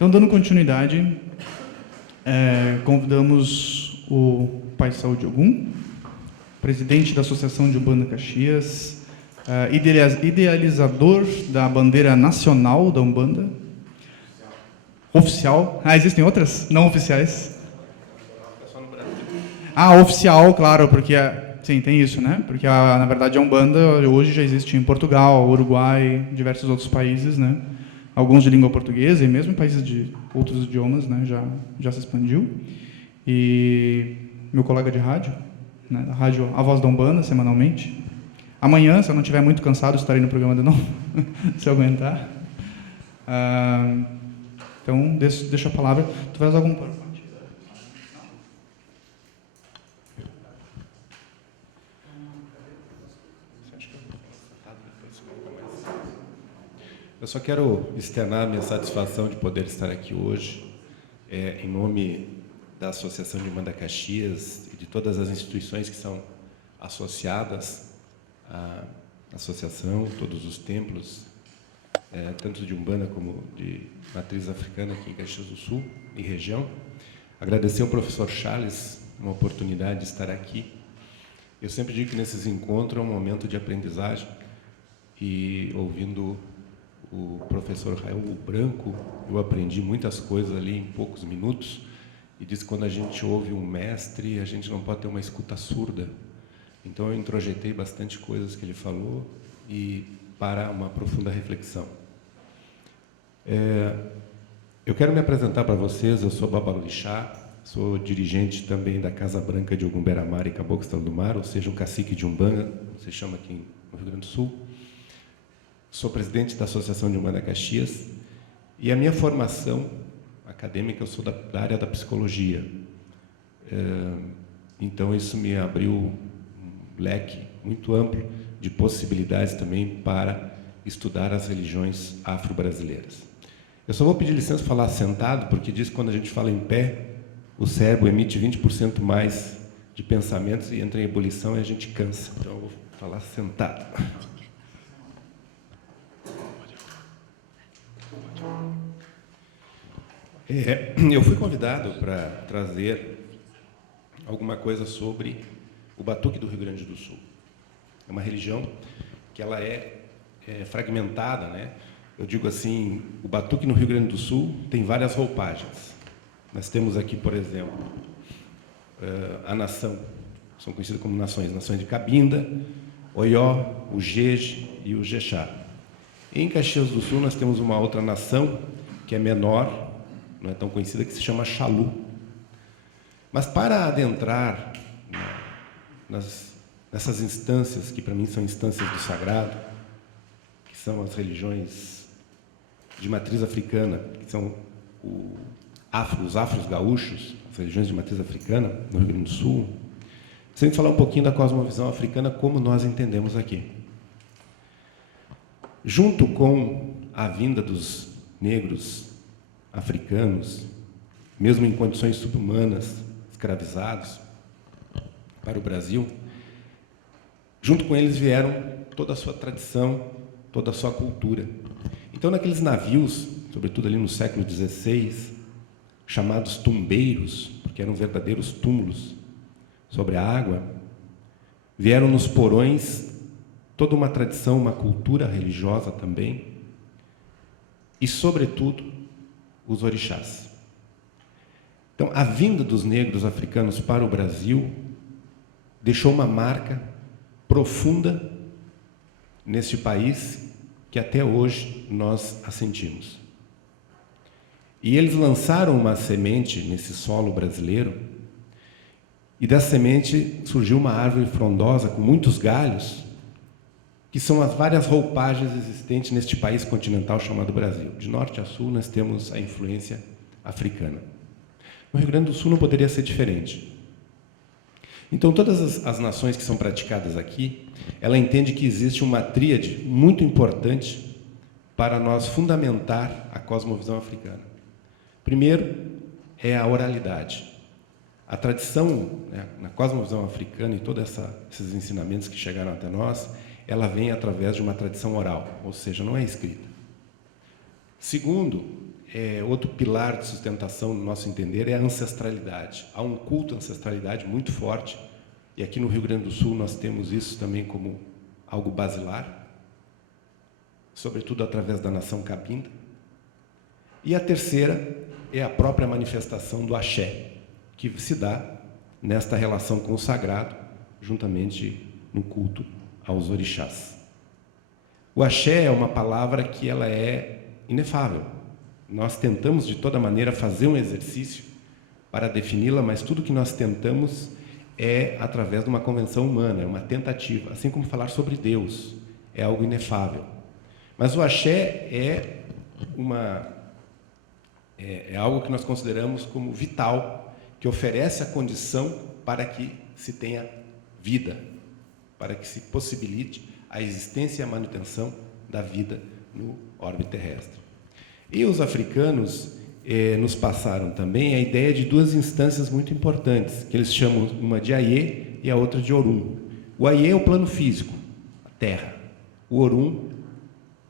Então, dando continuidade, convidamos o Pai Saúde Ogum, presidente da Associação de Umbanda Caxias, idealizador da bandeira nacional da Umbanda. Oficial. Existem outras? Não oficiais? Oficial, claro, porque... Sim, tem isso, né? Porque, na verdade, a Umbanda hoje já existe em Portugal, Uruguai, diversos outros países, né? Alguns de língua portuguesa e mesmo em países de outros idiomas, né? Já se expandiu. E meu colega de rádio, né? Da rádio A Voz da Umbanda, semanalmente. Amanhã, se eu não estiver muito cansado, estarei no programa de novo, se eu aguentar. Então, deixo a palavra. Tu faz algum... Eu só quero externar minha satisfação de poder estar aqui hoje, em nome da Associação de Umbanda Caxias e de todas as instituições que são associadas à associação, todos os templos, tanto de Umbanda como de matriz africana aqui em Caxias do Sul e região. Agradecer ao professor Charles uma oportunidade de estar aqui. Eu sempre digo que nesses encontros é um momento de aprendizagem e ouvindo o professor Raul Branco, eu aprendi muitas coisas ali em poucos minutos, e diz que quando a gente ouve um mestre, a gente não pode ter uma escuta surda. Então eu introjetei bastante coisas que ele falou e para uma profunda reflexão. Eu quero me apresentar para vocês. Eu sou Babalorixá, sou dirigente também da Casa Branca de Ogum Beramar e Caboclo Estrela do Mar, ou seja, um cacique de Umbanda, se chama aqui no Rio Grande do Sul. Sou presidente da Associação de Umbanda Caxias e a minha formação acadêmica, eu sou da área da psicologia. Então, isso me abriu um leque muito amplo de possibilidades também para estudar as religiões afro-brasileiras. Eu só vou pedir licença para falar sentado, porque diz que quando a gente fala em pé, o cérebro emite 20% mais de pensamentos e entra em ebulição e a gente cansa. Então, eu vou falar sentado. Eu fui convidado para trazer alguma coisa sobre o Batuque do Rio Grande do Sul. É uma religião que ela é fragmentada, né? Eu digo assim, o Batuque no Rio Grande do Sul tem várias roupagens. Nós temos aqui, por exemplo, a nação, são conhecidas como nações de Cabinda, Oió, o Jeje e o Jexá. Em Caxias do Sul nós temos uma outra nação que é menor, não é tão conhecida, que se chama Xalu. Mas para adentrar nessas instâncias, que para mim são instâncias do sagrado, que são as religiões de matriz africana, que são os afros gaúchos, as religiões de matriz africana, no Rio Grande do Sul, se a gente falar um pouquinho da cosmovisão africana, como nós entendemos aqui. Junto com a vinda dos negros africanos, mesmo em condições subhumanas, escravizados, para o Brasil, junto com eles vieram toda a sua tradição, toda a sua cultura. Então, naqueles navios, sobretudo ali no século XVI, chamados tumbeiros, porque eram verdadeiros túmulos sobre a água, vieram nos porões toda uma tradição, uma cultura religiosa também, e, sobretudo, os orixás. Então, a vinda dos negros africanos para o Brasil deixou uma marca profunda neste país que até hoje nós a sentimos. E eles lançaram uma semente nesse solo brasileiro, e dessa semente surgiu uma árvore frondosa com muitos galhos, que são as várias roupagens existentes neste país continental chamado Brasil. De norte a sul, nós temos a influência africana. No Rio Grande do Sul não poderia ser diferente. Então, todas as nações que são praticadas aqui, ela entende que existe uma tríade muito importante para nós fundamentar a cosmovisão africana. Primeiro, é a oralidade. A tradição, né, na cosmovisão africana e todos esses ensinamentos que chegaram até nós, ela vem através de uma tradição oral, ou seja, não é escrita. Segundo, outro pilar de sustentação, no nosso entender, é a ancestralidade. Há um culto à ancestralidade muito forte, e aqui no Rio Grande do Sul nós temos isso também como algo basilar, sobretudo através da nação cabinda. E a terceira é a própria manifestação do axé, que se dá nesta relação com o sagrado, juntamente no culto aos orixás. O axé é uma palavra que ela é inefável. Nós tentamos de toda maneira fazer um exercício para defini-la, mas tudo que nós tentamos é através de uma convenção humana, é uma tentativa, assim como falar sobre Deus, é algo inefável. Mas o axé é algo que nós consideramos como vital, que oferece a condição para que se tenha vida, para que se possibilite a existência e a manutenção da vida no orbe terrestre. E os africanos nos passaram também a ideia de duas instâncias muito importantes, que eles chamam uma de Aie e a outra de Orum. O Aie é o plano físico, a terra. O Orum,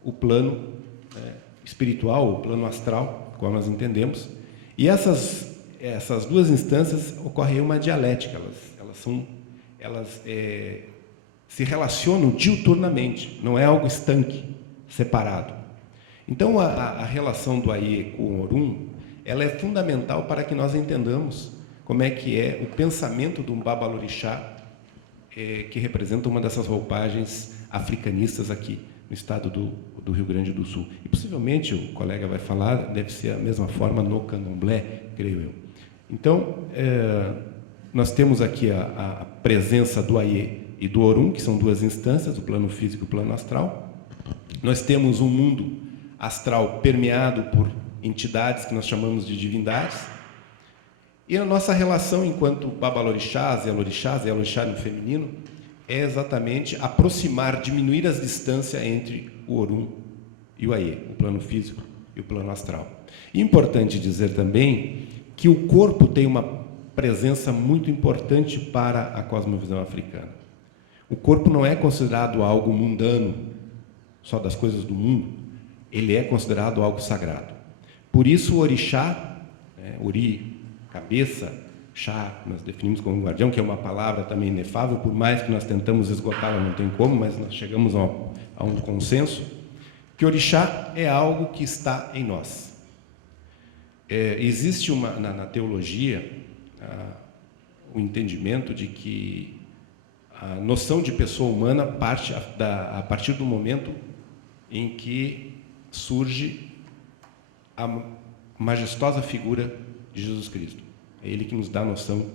o plano espiritual, o plano astral, como nós entendemos. E essas duas instâncias ocorre uma dialética, elas se relacionam diuturnamente, não é algo estanque, separado. Então, a relação do Aie com o Orum, ela é fundamental para que nós entendamos como é que é o pensamento do Babalorixá, que representa uma dessas roupagens africanistas aqui no estado do Rio Grande do Sul. E possivelmente, o colega vai falar, deve ser a mesma forma no candomblé, creio eu. Então, nós temos aqui a presença do Aie e do Orum, que são duas instâncias, o plano físico e o plano astral. Nós temos um mundo astral permeado por entidades que nós chamamos de divindades. E a nossa relação enquanto Babalorixás e Alorixá no feminino, é exatamente aproximar, diminuir as distâncias entre o Orum e o Aie, o plano físico e o plano astral. E importante dizer também que o corpo tem uma presença muito importante para a cosmovisão africana. O corpo não é considerado algo mundano, só das coisas do mundo, ele é considerado algo sagrado. Por isso o orixá, ori, cabeça, chá, nós definimos como guardião, que é uma palavra também inefável, por mais que nós tentamos esgotá-la, não tem como, mas nós chegamos a um consenso, que orixá é algo que está em nós. Existe na teologia o entendimento de que a noção de pessoa humana parte a partir do momento em que surge a majestosa figura de Jesus Cristo. É ele que nos dá a noção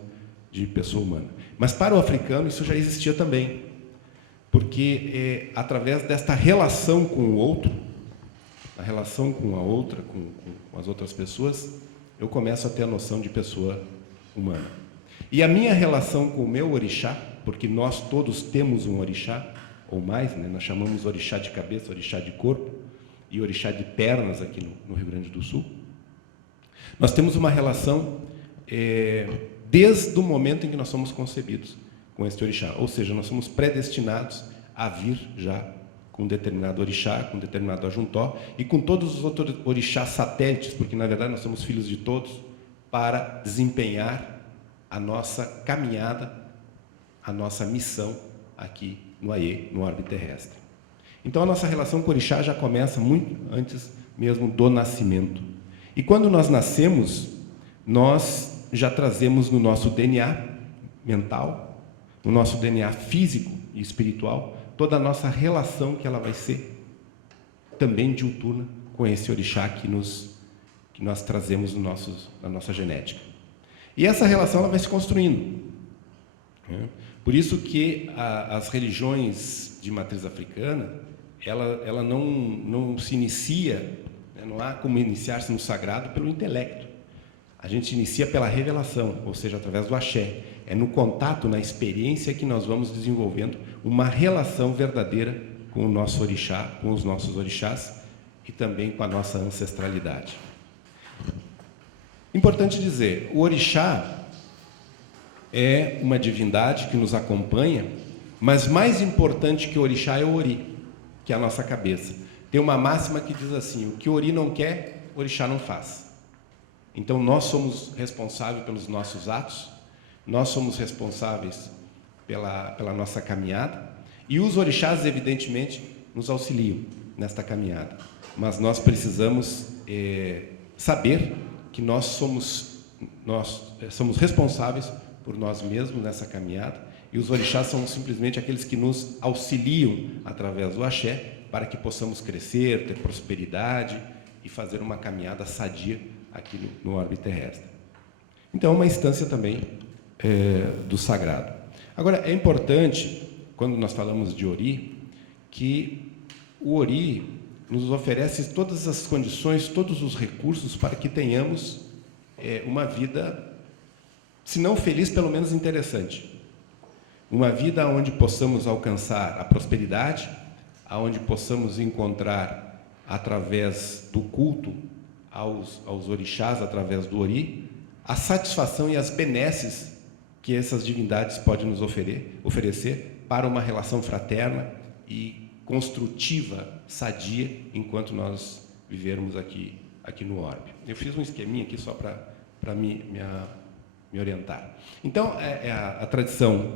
de pessoa humana. Mas para o africano isso já existia também, porque através desta relação com o outro, a relação com a outra, com as outras pessoas, eu começo a ter a noção de pessoa humana. E a minha relação com o meu orixá, porque nós todos temos um orixá, ou mais, nós chamamos orixá de cabeça, orixá de corpo, e orixá de pernas aqui no Rio Grande do Sul. Nós temos uma relação desde o momento em que nós somos concebidos com este orixá, ou seja, nós somos predestinados a vir já com um determinado orixá, com um determinado ajuntó, e com todos os outros orixás satélites, porque na verdade nós somos filhos de todos, para desempenhar a nossa caminhada, a nossa missão aqui no Aie, no orbe terrestre. Então a nossa relação com o orixá já começa muito antes mesmo do nascimento. E quando nós nascemos, nós já trazemos no nosso DNA mental, no nosso DNA físico e espiritual, toda a nossa relação que ela vai ser também diuturna com esse orixá que nós trazemos na nossa genética. E essa relação ela vai se construindo. Por isso que as religiões de matriz africana, ela não se inicia, não há como iniciar-se no sagrado pelo intelecto. A gente inicia pela revelação, ou seja, através do axé. É no contato, na experiência que nós vamos desenvolvendo uma relação verdadeira com o nosso orixá, com os nossos orixás e também com a nossa ancestralidade. Importante dizer, o orixá é uma divindade que nos acompanha, mas mais importante que o orixá é o ori, que é a nossa cabeça. Tem uma máxima que diz assim: o que o ori não quer, o orixá não faz. Então, nós somos responsáveis pelos nossos atos, nós somos responsáveis pela nossa caminhada, e os orixás, evidentemente, nos auxiliam nesta caminhada. Mas nós precisamos saber que nós somos responsáveis por nós mesmos nessa caminhada, e os orixás são simplesmente aqueles que nos auxiliam através do axé para que possamos crescer, ter prosperidade e fazer uma caminhada sadia aqui no orbe terrestre. Então, é uma instância também do sagrado. Agora, é importante, quando nós falamos de Ori, que o Ori nos oferece todas as condições, todos os recursos para que tenhamos uma vida, se não feliz, pelo menos interessante. Uma vida onde possamos alcançar a prosperidade, onde possamos encontrar, através do culto aos orixás, através do Ori, a satisfação e as benesses que essas divindades podem nos oferecer para uma relação fraterna e construtiva, sadia, enquanto nós vivermos aqui no orbe. Eu fiz um esqueminha aqui só para me orientar. Então, a tradição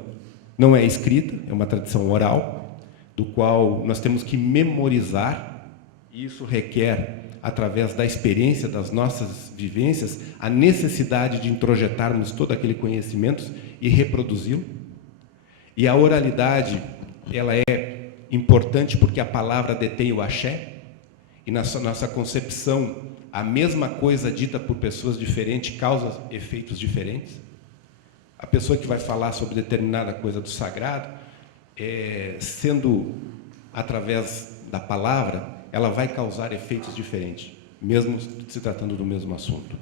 não é escrita, é uma tradição oral, do qual nós temos que memorizar, e isso requer, através da experiência, das nossas vivências, a necessidade de introjetarmos todo aquele conhecimento e reproduzi-lo. E a oralidade, ela é importante porque a palavra detém o axé, e na nossa concepção, a mesma coisa dita por pessoas diferentes causa efeitos diferentes. A pessoa que vai falar sobre determinada coisa do sagrado, sendo através da palavra, ela vai causar efeitos diferentes, mesmo se tratando do mesmo assunto.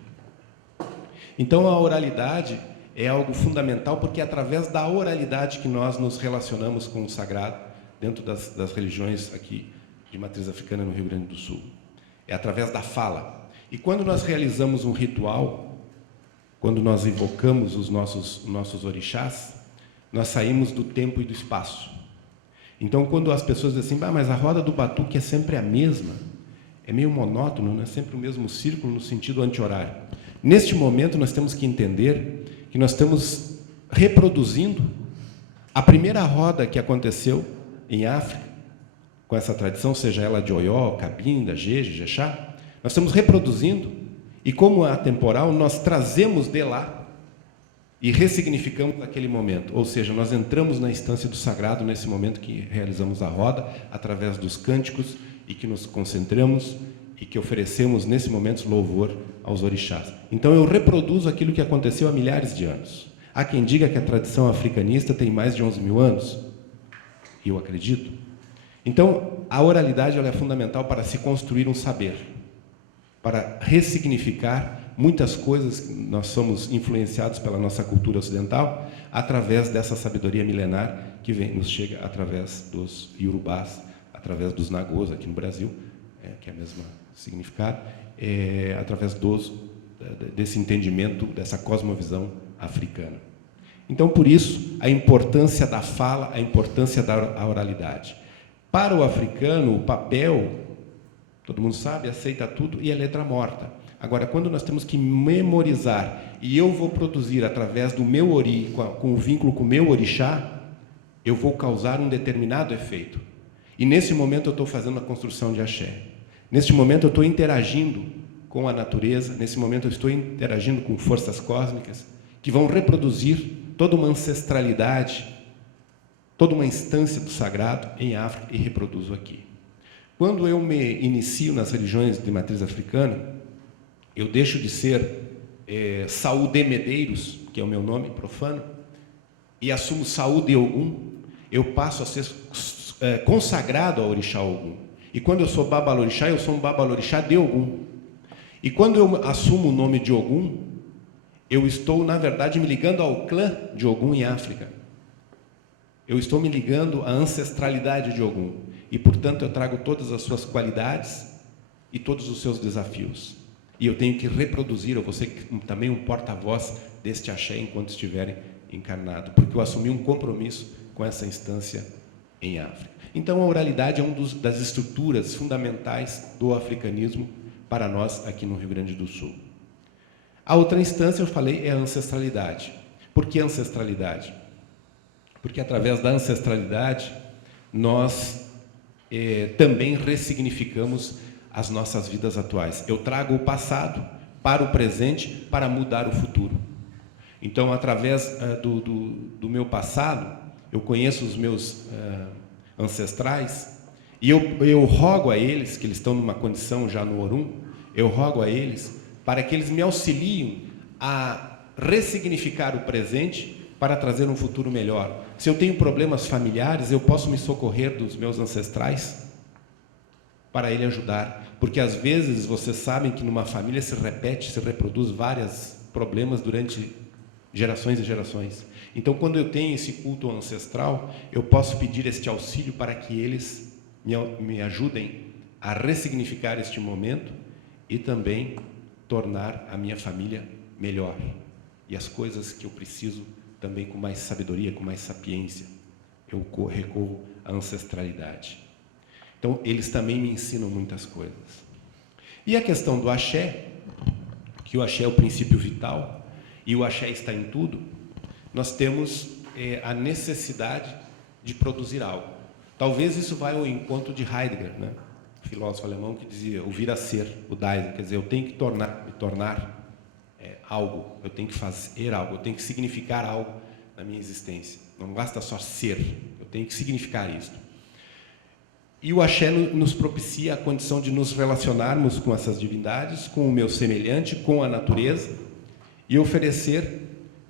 Então, a oralidade é algo fundamental, porque é através da oralidade que nós nos relacionamos com o sagrado, dentro das religiões aqui de matriz africana no Rio Grande do Sul. É através da fala. E quando nós realizamos um ritual, quando nós invocamos os nossos orixás, nós saímos do tempo e do espaço. Então, quando as pessoas dizem assim, mas a roda do batuque é sempre a mesma, é meio monótono, não é sempre o mesmo círculo no sentido anti-horário. Neste momento, nós temos que entender que nós estamos reproduzindo a primeira roda que aconteceu em África, com essa tradição, seja ela de Oió, Cabinda, Jeje, Jexá, nós estamos reproduzindo, e como é atemporal, nós trazemos de lá e ressignificamos aquele momento. Ou seja, nós entramos na instância do sagrado nesse momento que realizamos a roda, através dos cânticos, e que nos concentramos e que oferecemos, nesse momento, louvor aos orixás. Então, eu reproduzo aquilo que aconteceu há milhares de anos. Há quem diga que a tradição africanista tem mais de 11 mil anos, e eu acredito. Então, a oralidade ela é fundamental para se construir um saber, para ressignificar muitas coisas que nós somos influenciados pela nossa cultura ocidental, através dessa sabedoria milenar que nos chega através dos iorubás, através dos nagôs aqui no Brasil, que é o mesmo significado, através desse entendimento, dessa cosmovisão africana. Então, por isso, a importância da fala, a importância da oralidade. Para o africano, o papel, todo mundo sabe, aceita tudo e é letra morta. Agora, quando nós temos que memorizar, e eu vou produzir através do meu ori, com o vínculo com o meu orixá, eu vou causar um determinado efeito. E nesse momento eu estou fazendo a construção de axé. Neste momento eu estou interagindo com a natureza, nesse momento eu estou interagindo com forças cósmicas, que vão reproduzir toda uma ancestralidade, toda uma instância do sagrado em África, e reproduzo aqui. Quando eu me inicio nas religiões de matriz africana, eu deixo de ser Saúde Medeiros, que é o meu nome profano, e assumo Saúde Ogum. Eu passo a ser consagrado ao orixá Ogum. E quando eu sou Babalorixá, eu sou um Babalorixá de Ogum. E quando eu assumo o nome de Ogum, eu estou, na verdade, me ligando ao clã de Ogum em África. Eu estou me ligando à ancestralidade de Ogum. E, portanto, eu trago todas as suas qualidades e todos os seus desafios. E eu tenho que reproduzir, eu vou ser também um porta-voz deste axé enquanto estiverem encarnado, porque eu assumi um compromisso com essa instância em África. Então, a oralidade é uma das estruturas fundamentais do africanismo para nós aqui no Rio Grande do Sul. A outra instância, eu falei, é a ancestralidade. Por que ancestralidade? Porque através da ancestralidade nós também ressignificamos as nossas vidas atuais. Eu trago o passado para o presente para mudar o futuro. Então, através do meu passado, eu conheço os meus ancestrais e eu rogo a eles, que eles estão numa condição já no Orum, eu rogo a eles para que eles me auxiliem a ressignificar o presente para trazer um futuro melhor. Se eu tenho problemas familiares, eu posso me socorrer dos meus ancestrais para ele ajudar. Porque, às vezes, vocês sabem que numa família se repete, se reproduz vários problemas durante gerações e gerações. Então, quando eu tenho esse culto ancestral, eu posso pedir este auxílio para que eles me ajudem a ressignificar este momento e também tornar a minha família melhor. E as coisas que eu preciso também com mais sabedoria, com mais sapiência. Eu recorro à ancestralidade. Então, eles também me ensinam muitas coisas. E a questão do axé, que o axé é o princípio vital, e o axé está em tudo, nós temos a necessidade de produzir algo. Talvez isso vá ao encontro de Heidegger, né? Filósofo alemão que dizia o vir a ser, o Dasein, quer dizer, eu tenho que me tornar algo, eu tenho que fazer algo, eu tenho que significar algo na minha existência. Não basta só ser, eu tenho que significar isso. E o axé nos propicia a condição de nos relacionarmos com essas divindades, com o meu semelhante, com a natureza, e oferecer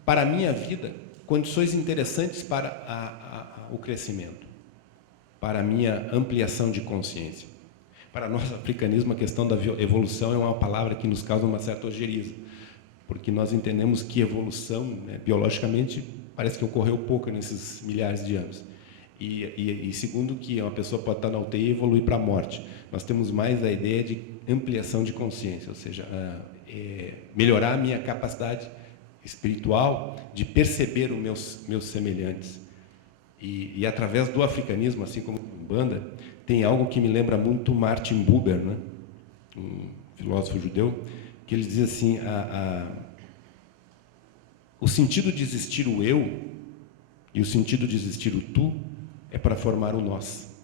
para a minha vida condições interessantes para o crescimento, para a minha ampliação de consciência. Para nós, africanismo, a questão da evolução é uma palavra que nos causa uma certa ojeriza, porque nós entendemos que evolução, né, biologicamente, parece que ocorreu pouco nesses milhares de anos. E segundo, que uma pessoa pode estar na UTI e evoluir para a morte. Nós temos mais a ideia de ampliação de consciência, ou seja, melhorar a minha capacidade espiritual de perceber os meus semelhantes. E através do africanismo, assim como a Umbanda, tem algo que me lembra muito Martin Buber, né? Um filósofo judeu, que ele diz assim, o sentido de existir o eu e o sentido de existir o tu é para formar o nós.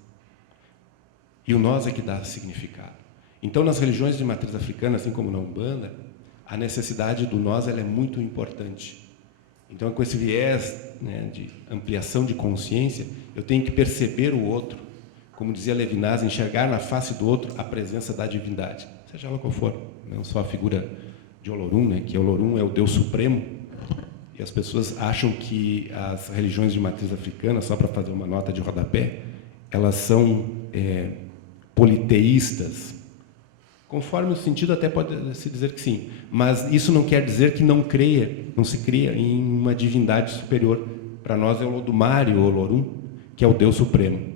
E o nós é que dá significado. Então, nas religiões de matriz africana, assim como na Umbanda, a necessidade do nós ela é muito importante. Então, com esse viés, né, de ampliação de consciência, eu tenho que perceber o outro, como dizia Levinas, enxergar na face do outro a presença da divindade, seja ela qual for, não só a figura de Olorum, né, que Olorum é o Deus Supremo, e as pessoas acham que as religiões de matriz africana, só para fazer uma nota de rodapé, elas são politeístas. Conforme o sentido, até pode se dizer que sim, mas isso não quer dizer que não se cria em uma divindade superior. Para nós é o Olodumare, o Olorum, que é o Deus Supremo.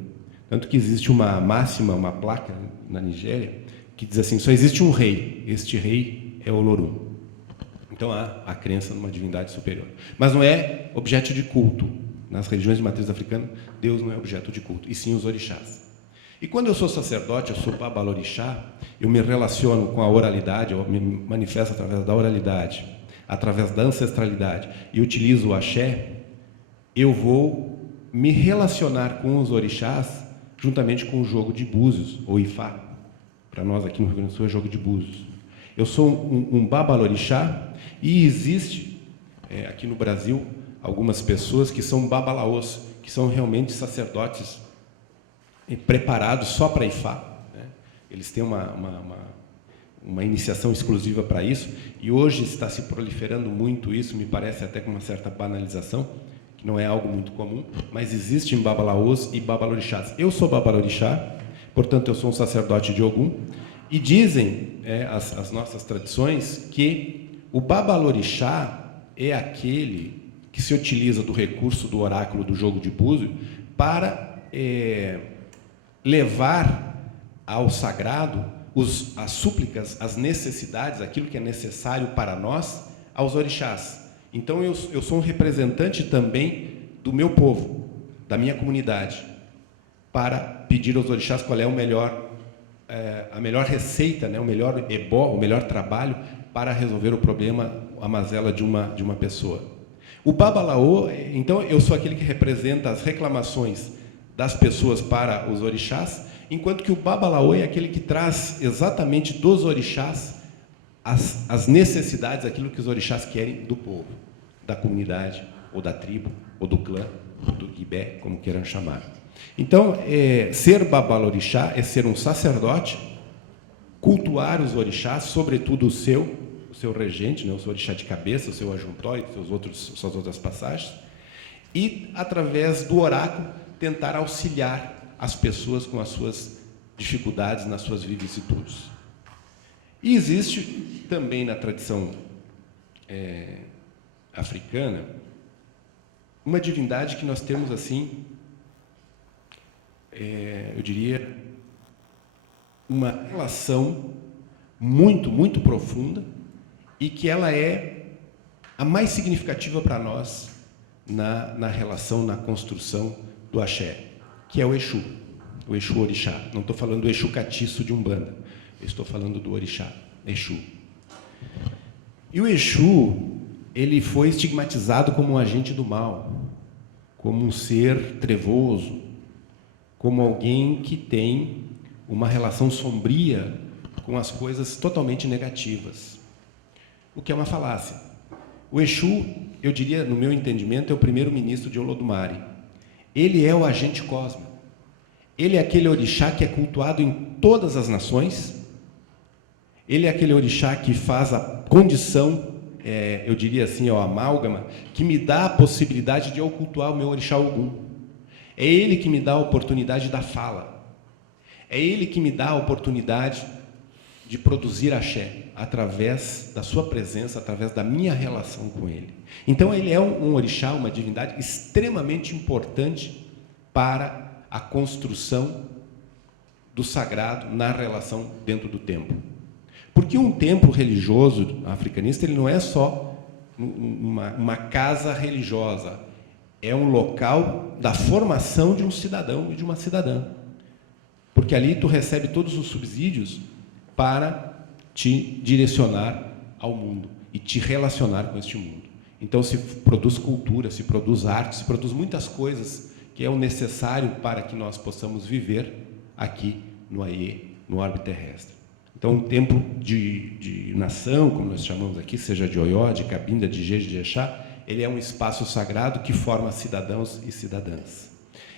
Tanto que existe uma máxima, uma placa na Nigéria, que diz assim, só existe um rei, este rei é Olorum. Então há a crença numa divindade superior. Mas não é objeto de culto. Nas religiões de matriz africana, Deus não é objeto de culto, e sim os orixás. E quando eu sou sacerdote, eu sou babalorixá, eu me relaciono com a oralidade, eu me manifesto através da oralidade, através da ancestralidade, e utilizo o axé, eu vou me relacionar com os orixás juntamente com o jogo de búzios, ou Ifá. Para nós aqui no Rio Grande do Sul é jogo de búzios. Eu sou um babalorixá e existe, aqui no Brasil, algumas pessoas que são babalaôs, que são realmente sacerdotes preparados só para Ifá, né? Eles têm uma iniciação exclusiva para isso, e hoje está se proliferando muito isso, me parece até com uma certa banalização, que não é algo muito comum, mas existem babalaôs e babalorixás. Eu sou babalorixá, portanto eu sou um sacerdote de Ogum, e dizem as nossas tradições que o babalorixá é aquele que se utiliza do recurso do oráculo do jogo de búzio para levar ao sagrado as súplicas, as necessidades, aquilo que é necessário para nós, aos orixás. Então, eu sou um representante também do meu povo, da minha comunidade, para pedir aos orixás qual é o melhor a melhor receita, né, o melhor ebó, o melhor trabalho para resolver o problema, a mazela de uma pessoa. O babalaô, então, eu sou aquele que representa as reclamações das pessoas para os orixás, enquanto que o babalaô é aquele que traz exatamente dos orixás as necessidades, aquilo que os orixás querem do povo, da comunidade, ou da tribo, ou do clã, ou do ibé, como queiram chamar. Então, ser babalorixá é ser um sacerdote, cultuar os orixás, sobretudo o seu regente, né, o seu orixá de cabeça, o seu ajuntó e suas outras passagens, e, através do oráculo, tentar auxiliar as pessoas com as suas dificuldades nas suas vicissitudes. E existe também na tradição africana uma divindade que nós temos assim, eu diria, uma relação muito, muito profunda e que ela é a mais significativa para nós na relação, na construção do axé, que é o Exu orixá. Não estou falando do Exu catiço de Umbanda, eu estou falando do orixá, Exu. E o Exu, ele foi estigmatizado como um agente do mal, como um ser trevoso, como alguém que tem uma relação sombria com as coisas totalmente negativas, o que é uma falácia. O Exu, eu diria, no meu entendimento, é o primeiro-ministro de Olodumare. Ele é o agente cósmico. Ele é aquele orixá que é cultuado em todas as nações. Ele é aquele orixá que faz a condição, eu diria assim, a amálgama, que me dá a possibilidade de eu cultuar o meu orixá Ogum. É ele que me dá a oportunidade da fala. É ele que me dá a oportunidade de produzir axé, através da sua presença, através da minha relação com ele. Então, ele é um orixá, uma divindade extremamente importante para a construção do sagrado na relação dentro do templo. Porque um templo religioso africanista, ele não é só uma casa religiosa, é um local da formação de um cidadão e de uma cidadã. Porque ali tu recebe todos os subsídios para te direcionar ao mundo e te relacionar com este mundo. Então, se produz cultura, se produz arte, se produz muitas coisas que é o necessário para que nós possamos viver aqui no Aie, no orbe terrestre. Então, um templo de nação, como nós chamamos aqui, seja de Oió, de Cabinda, de Jeje, de Exá, ele é um espaço sagrado que forma cidadãos e cidadãs.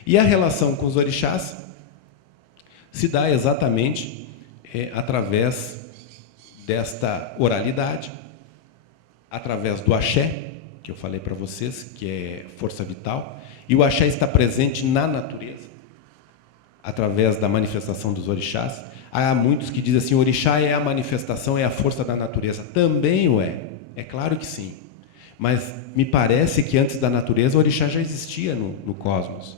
E a relação com os orixás se dá exatamente através desta oralidade, através do axé, que eu falei para vocês, que é força vital, e o axé está presente na natureza, através da manifestação dos orixás. Há muitos que dizem assim, o orixá é a manifestação, é a força da natureza. Também o é claro que sim. Mas me parece que antes da natureza o orixá já existia no cosmos.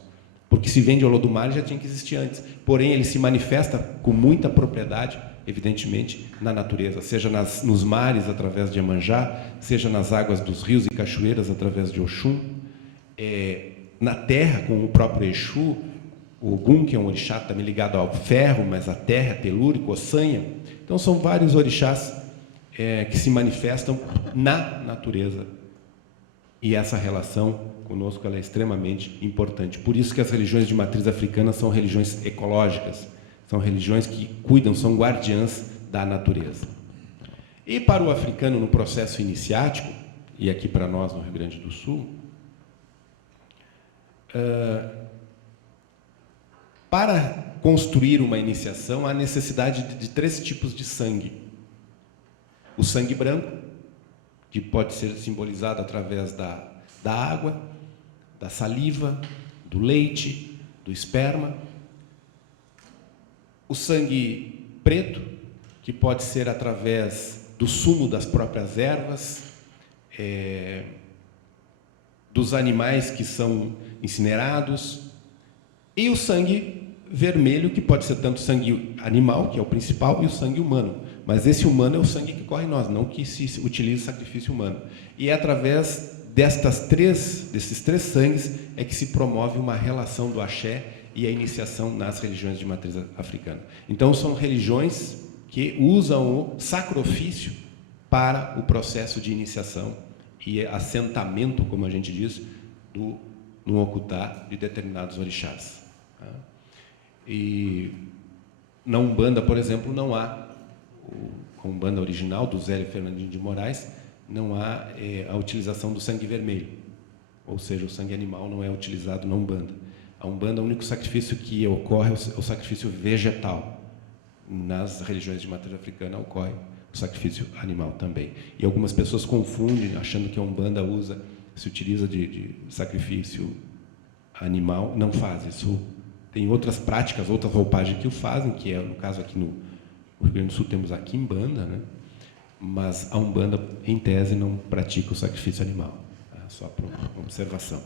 Porque se vem de Olodumare já tinha que existir antes. Porém, ele se manifesta com muita propriedade, evidentemente, na natureza. Seja nos mares, através de Iemanjá, seja nas águas dos rios e cachoeiras, através de Oxum. Na terra, com o próprio Exu, o Ogum, que é um orixá também ligado ao ferro, mas a terra, telúrico, ossanha. Então, são vários orixás que se manifestam na natureza. E essa relação conosco ela é extremamente importante. Por isso que as religiões de matriz africana são religiões ecológicas, são religiões que cuidam, são guardiãs da natureza. E para o africano, no processo iniciático, e aqui para nós no Rio Grande do Sul, para construir uma iniciação, há necessidade de 3 tipos de sangue. O sangue branco, que pode ser simbolizado através da água, da saliva, do leite, do esperma. O sangue preto, que pode ser através do sumo das próprias ervas, dos animais que são incinerados, e o sangue vermelho, que pode ser tanto sangue animal, que é o principal, e o sangue humano. Mas esse humano é o sangue que corre em nós, não que se utilize sacrifício humano. E é através desses três sangues é que se promove uma relação do axé e a iniciação nas religiões de matriz africana. Então, são religiões que usam o sacrifício para o processo de iniciação e assentamento, como a gente diz, no ocultar de determinados orixás. E na Umbanda, por exemplo, não há, com a Umbanda original do Zélio Fernandinho de Moraes, não há a utilização do sangue vermelho, ou seja, o sangue animal não é utilizado na Umbanda. A Umbanda, o único sacrifício que ocorre é o sacrifício vegetal. Nas religiões de matriz africana ocorre o sacrifício animal também. E algumas pessoas confundem, achando que a Umbanda se utiliza de sacrifício animal. Não faz isso. Tem outras práticas, outras roupagens que o fazem, que é, no caso, aqui no Rio Grande do Sul temos a quimbanda, né? Mas a Umbanda, em tese, não pratica o sacrifício animal. Tá? Só para observação.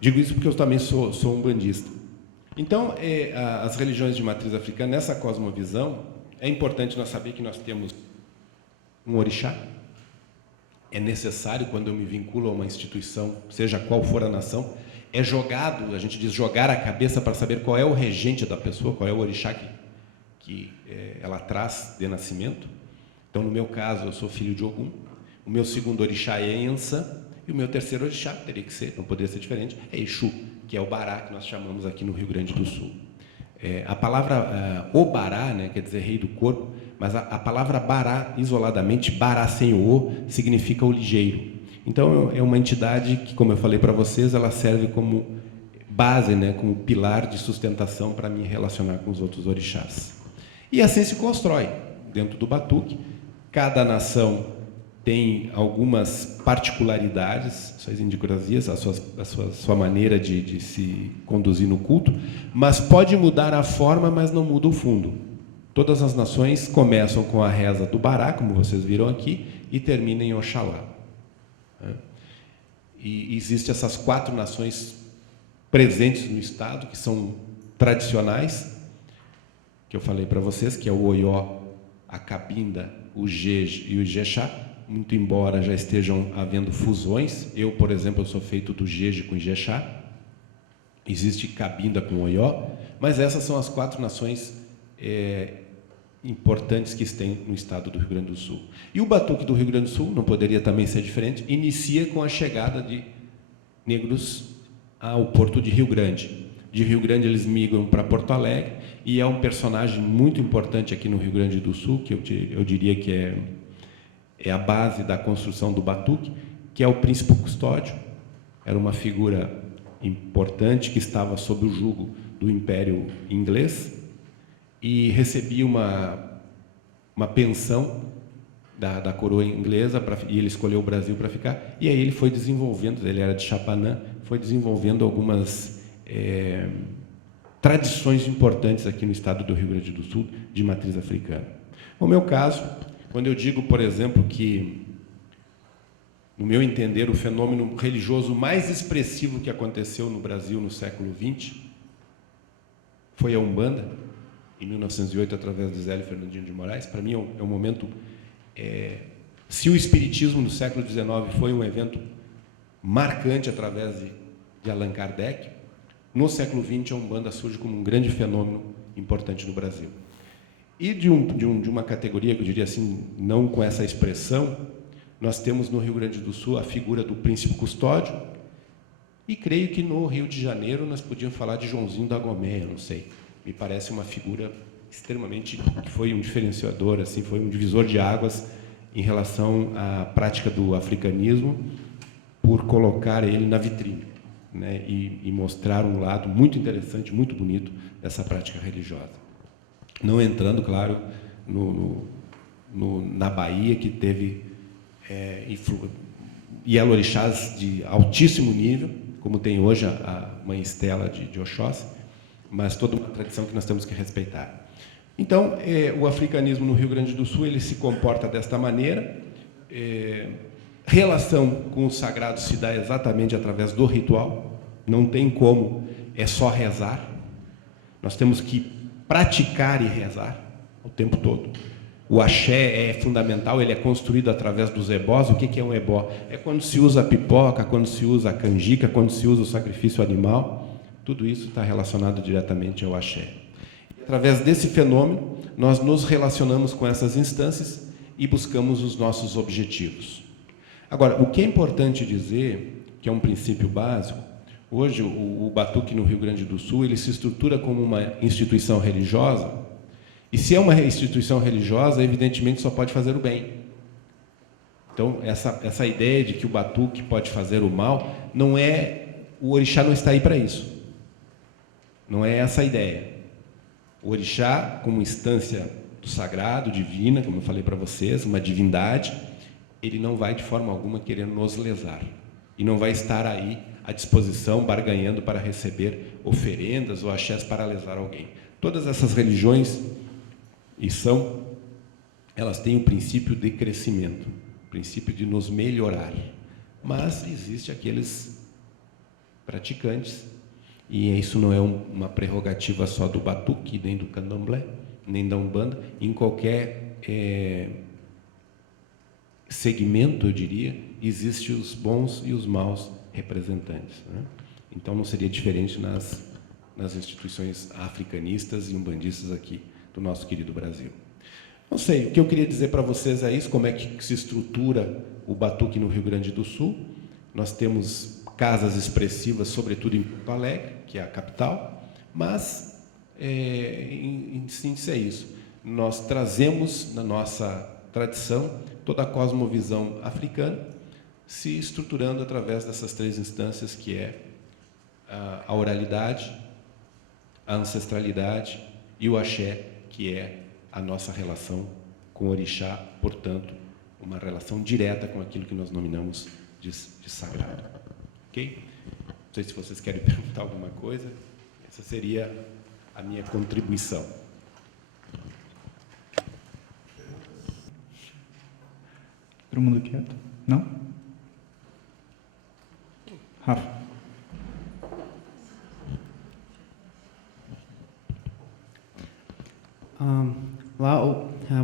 Digo isso porque eu também sou umbandista. Então, as religiões de matriz africana, nessa cosmovisão, é importante nós saber que nós temos um orixá. É necessário, quando eu me vinculo a uma instituição, seja qual for a nação, é jogado, a gente diz jogar a cabeça para saber qual é o regente da pessoa, qual é o orixá que ela traz de nascimento. Então, no meu caso, eu sou filho de Ogum, o meu segundo orixá é Ensa, e o meu terceiro orixá, teria que ser, não poderia ser diferente, é Exu, que é o Bará, que nós chamamos aqui no Rio Grande do Sul. A palavra Obará, né, quer dizer rei do corpo, mas a palavra Bará, isoladamente, Bará sem o O, significa o ligeiro. Então, é uma entidade que, como eu falei para vocês, ela serve como base, né, como pilar de sustentação para me relacionar com os outros orixás. E assim se constrói, dentro do batuque. Cada nação tem algumas particularidades, suas idiosincrasias, a sua maneira de se conduzir no culto, mas pode mudar a forma, mas não muda o fundo. Todas as nações começam com a reza do Bará, como vocês viram aqui, e terminam em Oxalá. E existem essas 4 nações presentes no Estado, que são tradicionais, que eu falei para vocês, que é o Oió, a Cabinda, o Jeje e o Ijexá, muito embora já estejam havendo fusões. Eu, por exemplo, eu sou feito do Jeje com Ijexá, existe Cabinda com Oió, mas essas são as 4 nações importantes que tem no estado do Rio Grande do Sul. E o batuque do Rio Grande do Sul, não poderia também ser diferente, inicia com a chegada de negros ao porto de Rio Grande. De Rio Grande eles migram para Porto Alegre, e é um personagem muito importante aqui no Rio Grande do Sul, que eu diria que é a base da construção do batuque, que é o Príncipe Custódio. Era uma figura importante que estava sob o jugo do Império Inglês e recebia uma pensão da coroa inglesa, e ele escolheu o Brasil para ficar, e aí ele foi desenvolvendo, ele era de Chapanã, foi desenvolvendo algumas tradições importantes aqui no estado do Rio Grande do Sul, de matriz africana. No meu caso, quando eu digo, por exemplo, que, no meu entender, o fenômeno religioso mais expressivo que aconteceu no Brasil no século XX foi a Umbanda, em 1908, através de Zélio Fernandinho de Moraes. Para mim é um momento... se o Espiritismo no século XIX foi um evento marcante através de Allan Kardec, no século XX a Umbanda surge como um grande fenômeno importante no Brasil. E de uma categoria, que eu diria assim, não com essa expressão, nós temos no Rio Grande do Sul a figura do Príncipe Custódio, e creio que no Rio de Janeiro nós podíamos falar de Joãozinho da Gomeia, não sei. Me parece uma figura extremamente, que foi um diferenciador, assim, foi um divisor de águas em relação à prática do africanismo, por colocar ele na vitrine, né, e mostrar um lado muito interessante, muito bonito dessa prática religiosa. Não entrando, claro, na Bahia, que teve Ielorixás de altíssimo nível, como tem hoje a Mãe Estela de Oxóssi, mas toda uma tradição que nós temos que respeitar. Então, o africanismo no Rio Grande do Sul ele se comporta desta maneira. Relação com o sagrado se dá exatamente através do ritual. Não tem como, é só rezar. Nós temos que praticar e rezar o tempo todo. O axé é fundamental, ele é construído através dos ebós. O que é um ebó? É quando se usa a pipoca, quando se usa a canjica, quando se usa o sacrifício animal. Tudo isso está relacionado diretamente ao axé. Através desse fenômeno, nós nos relacionamos com essas instâncias e buscamos os nossos objetivos. Agora, o que é importante dizer, que é um princípio básico, hoje o Batuque no Rio Grande do Sul, ele se estrutura como uma instituição religiosa, e se é uma instituição religiosa, evidentemente só pode fazer o bem. Então, essa ideia de que o Batuque pode fazer o mal, o orixá não está aí para isso. Não é essa a ideia. O orixá, como instância do sagrado, divina, como eu falei para vocês, uma divindade, ele não vai de forma alguma querer nos lesar. E não vai estar aí à disposição, barganhando para receber oferendas ou axés para lesar alguém. Todas essas religiões, elas têm o princípio de crescimento, o princípio de nos melhorar. Mas existe aqueles praticantes, e isso não é uma prerrogativa só do Batuque, nem do Candomblé, nem da Umbanda, em qualquer segmento, eu diria, existem os bons e os maus representantes, né? Então não seria diferente nas instituições africanistas e umbandistas aqui do nosso querido Brasil. Não sei, o que eu queria dizer para vocês é isso, como é que se estrutura o Batuque no Rio Grande do Sul. Nós temos casas expressivas, sobretudo em Porto Alegre, que é a capital, mas, em síntese, é isso. Nós trazemos na nossa tradição toda a cosmovisão africana, se estruturando através dessas três instâncias, que é a oralidade, a ancestralidade e o axé, que é a nossa relação com o orixá, portanto, uma relação direta com aquilo que nós nominamos de sagrado. Ok? Não sei se vocês querem perguntar alguma coisa. Essa seria a minha contribuição. Todo mundo quieto? Não? Rafa.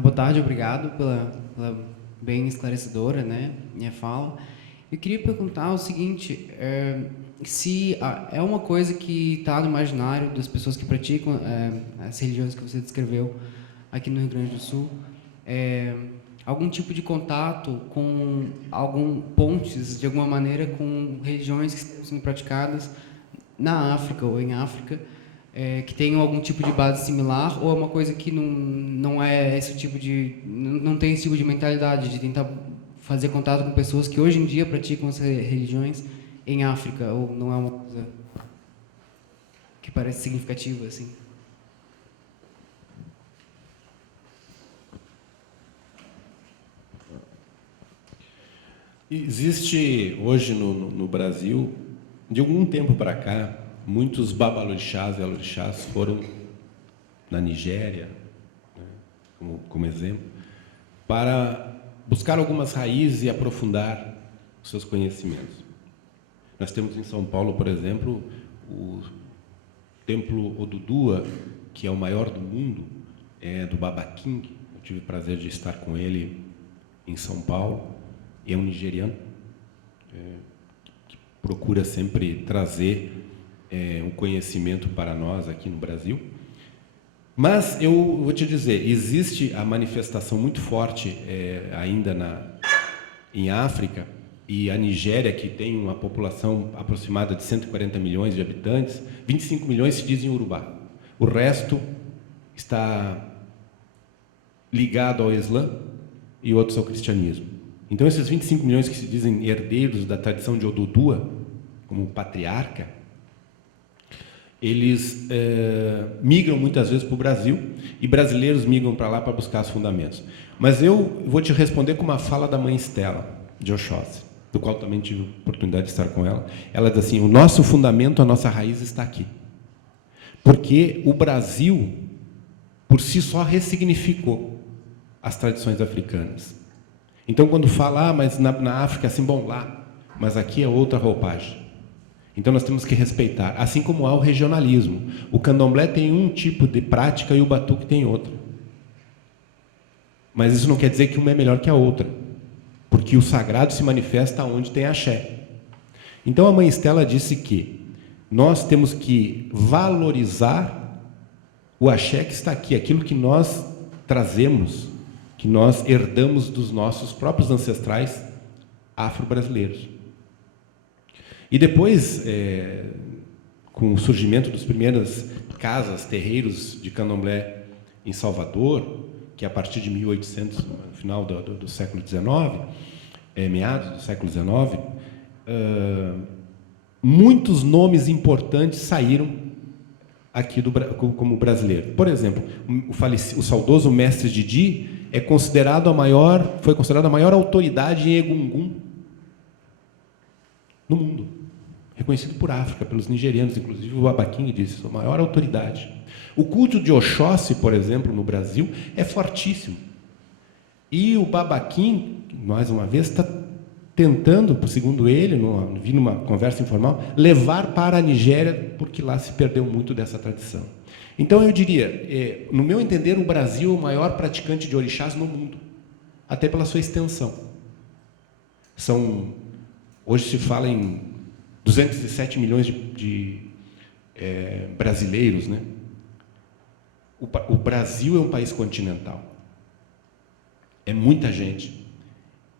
Boa tarde, obrigado pela bem esclarecedora, né, minha fala. Eu queria perguntar o seguinte, se é uma coisa que está no imaginário das pessoas que praticam as religiões que você descreveu aqui no Rio Grande do Sul, algum tipo de contato com pontes, de alguma maneira, com religiões que estão sendo praticadas na África ou em África, que tenham algum tipo de base similar, ou é uma coisa que não é esse tipo de... não tem esse tipo de mentalidade de tentar fazer contato com pessoas que hoje em dia praticam essas religiões em África, ou não é uma coisa que parece significativa, assim? Existe hoje no Brasil, de algum tempo para cá, muitos babalorixás e alorixás foram na Nigéria, né, como exemplo, para buscar algumas raízes e aprofundar os seus conhecimentos. Nós temos em São Paulo, por exemplo, o Templo Odudua, que é o maior do mundo, do Baba King. Eu tive o prazer de estar com ele em São Paulo. E é um nigeriano que procura sempre trazer um conhecimento para nós aqui no Brasil. Mas eu vou te dizer, existe a manifestação muito forte ainda em África, e a Nigéria, que tem uma população aproximada de 140 milhões de habitantes, 25 milhões se dizem Urubá. O resto está ligado ao Islã e outros ao cristianismo. Então, esses 25 milhões que se dizem herdeiros da tradição de Odudua, como patriarca, eles migram muitas vezes para o Brasil, e brasileiros migram para lá para buscar os fundamentos. Mas eu vou te responder com uma fala da mãe Estela, de Oxóssi, do qual também tive a oportunidade de estar com ela. Ela diz assim: o nosso fundamento, a nossa raiz está aqui. Porque o Brasil, por si só, ressignificou as tradições africanas. Então, quando fala, mas na África, assim, bom, lá, mas aqui é outra roupagem. Então, nós temos que respeitar, assim como há o regionalismo. O candomblé tem um tipo de prática e o batuque tem outro. Mas isso não quer dizer que uma é melhor que a outra, porque o sagrado se manifesta onde tem axé. Então, a mãe Estela disse que nós temos que valorizar o axé que está aqui, aquilo que nós trazemos, que nós herdamos dos nossos próprios ancestrais afro-brasileiros. E depois, com o surgimento das primeiras casas, terreiros de candomblé em Salvador, que a partir de 1800, no final do século XIX, meados do século XIX, muitos nomes importantes saíram aqui como brasileiro. Por exemplo, o saudoso mestre Didi foi considerado a maior autoridade em Egungun no mundo, reconhecido por África, pelos nigerianos, inclusive o Baba King disse, a maior autoridade. O culto de Oxóssi, por exemplo, no Brasil, é fortíssimo. E o Baba King, mais uma vez, está tentando, segundo ele, vi numa conversa informal, levar para a Nigéria, porque lá se perdeu muito dessa tradição. Então, eu diria, no meu entender, o Brasil é o maior praticante de orixás no mundo, até pela sua extensão. Hoje se fala em 207 milhões de brasileiros, né? O Brasil é um país continental. É muita gente.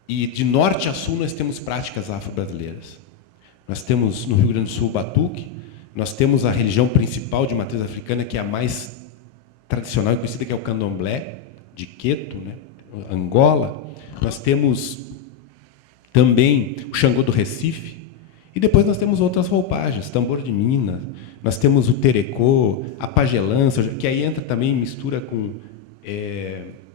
E de norte a sul nós temos práticas afro-brasileiras. Nós temos no Rio Grande do Sul o batuque, nós temos a religião principal de matriz africana, que é a mais tradicional e conhecida, que é o candomblé, de Queto, né? Angola. Nós temos também o Xangô do Recife, e depois nós temos outras roupagens, tambor de Minas, nós temos o terecô, a pagelança, que aí entra também, mistura com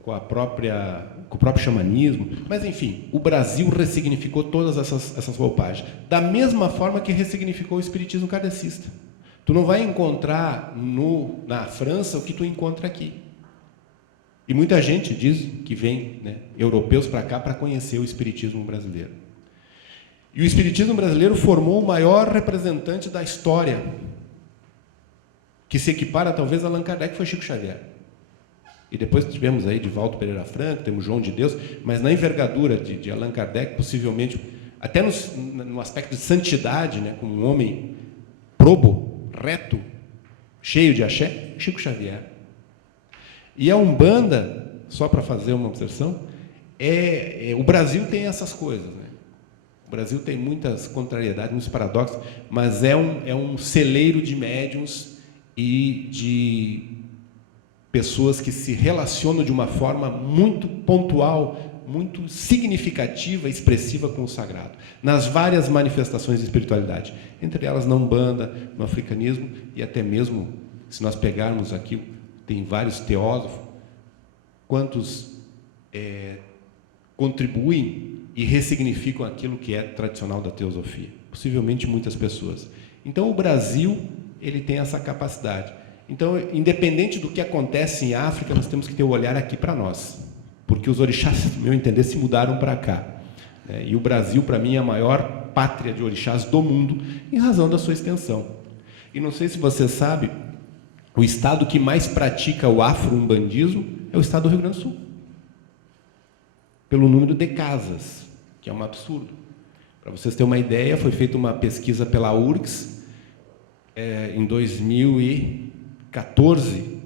o próprio xamanismo. Mas, enfim, o Brasil ressignificou todas essas roupagens. Da mesma forma que ressignificou o espiritismo kardecista. Tu não vai encontrar na França o que tu encontra aqui. E muita gente diz que vem, né, europeus para cá para conhecer o espiritismo brasileiro. E o espiritismo brasileiro formou o maior representante da história, que se equipara talvez a Allan Kardec, que foi Chico Xavier. E depois tivemos aí Divaldo Pereira Franco, temos João de Deus, mas na envergadura de Allan Kardec, possivelmente, até no aspecto de santidade, né, como um homem probo, reto, cheio de axé, Chico Xavier. E a Umbanda, só para fazer uma observação, o Brasil tem essas coisas, né? O Brasil tem muitas contrariedades, muitos paradoxos, mas é um celeiro de médiuns e de pessoas que se relacionam de uma forma muito pontual, muito significativa, expressiva com o sagrado, nas várias manifestações de espiritualidade, entre elas na Umbanda, no africanismo, e até mesmo, se nós pegarmos aqui, tem vários teósofos, quantos contribuem e ressignificam aquilo que é tradicional da teosofia, possivelmente muitas pessoas. Então, o Brasil, ele tem essa capacidade. Então, independente do que acontece em África, nós temos que ter o olhar aqui para nós, porque os orixás, no meu entender, se mudaram para cá. E o Brasil, para mim, é a maior pátria de orixás do mundo, em razão da sua extensão. E não sei se você sabe, o estado que mais pratica o afro-umbandismo é o estado do Rio Grande do Sul, pelo número de casas, que é um absurdo. Para vocês terem uma ideia, foi feita uma pesquisa pela URGS em 2014,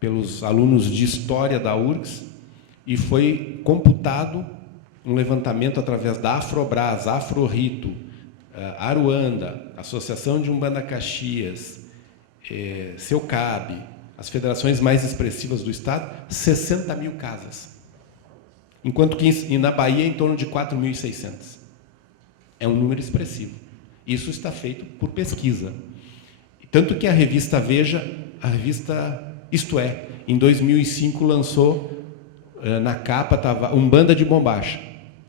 pelos alunos de História da URGS, e foi computado um levantamento através da Afrobras, Afrorito, Aruanda, Associação de Umbanda Caxias, Seucab, as federações mais expressivas do Estado, 60 mil casas. Enquanto que na Bahia é em torno de 4.600. É um número expressivo. Isso está feito por pesquisa. Tanto que a revista Veja, a revista Isto É, em 2005 lançou, na capa estava Umbanda de Bombacha.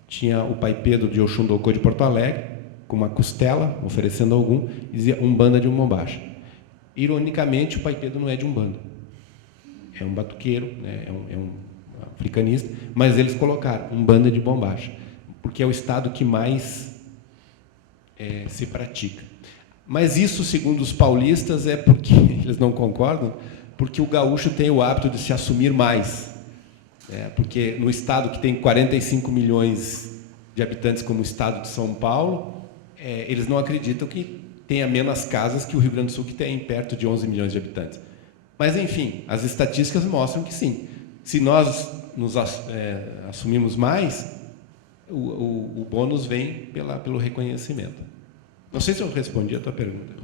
Tinha o Pai Pedro de Oxundocô de Porto Alegre, com uma costela, oferecendo algum, e dizia Umbanda de Bombacha. Ironicamente, o Pai Pedro não é de Umbanda. É um batuqueiro, né? é um africanista, mas eles colocaram Umbanda de Bombacha, porque é o estado que mais se pratica. Mas isso, segundo os paulistas, é porque eles não concordam, porque o gaúcho tem o hábito de se assumir mais. Porque no estado que tem 45 milhões de habitantes, como o estado de São Paulo, eles não acreditam que tenha menos casas que o Rio Grande do Sul, que tem perto de 11 milhões de habitantes. Mas, enfim, as estatísticas mostram que sim. Se nós nos assumimos mais, o bônus vem pelo reconhecimento. Não sei se eu respondi a tua pergunta.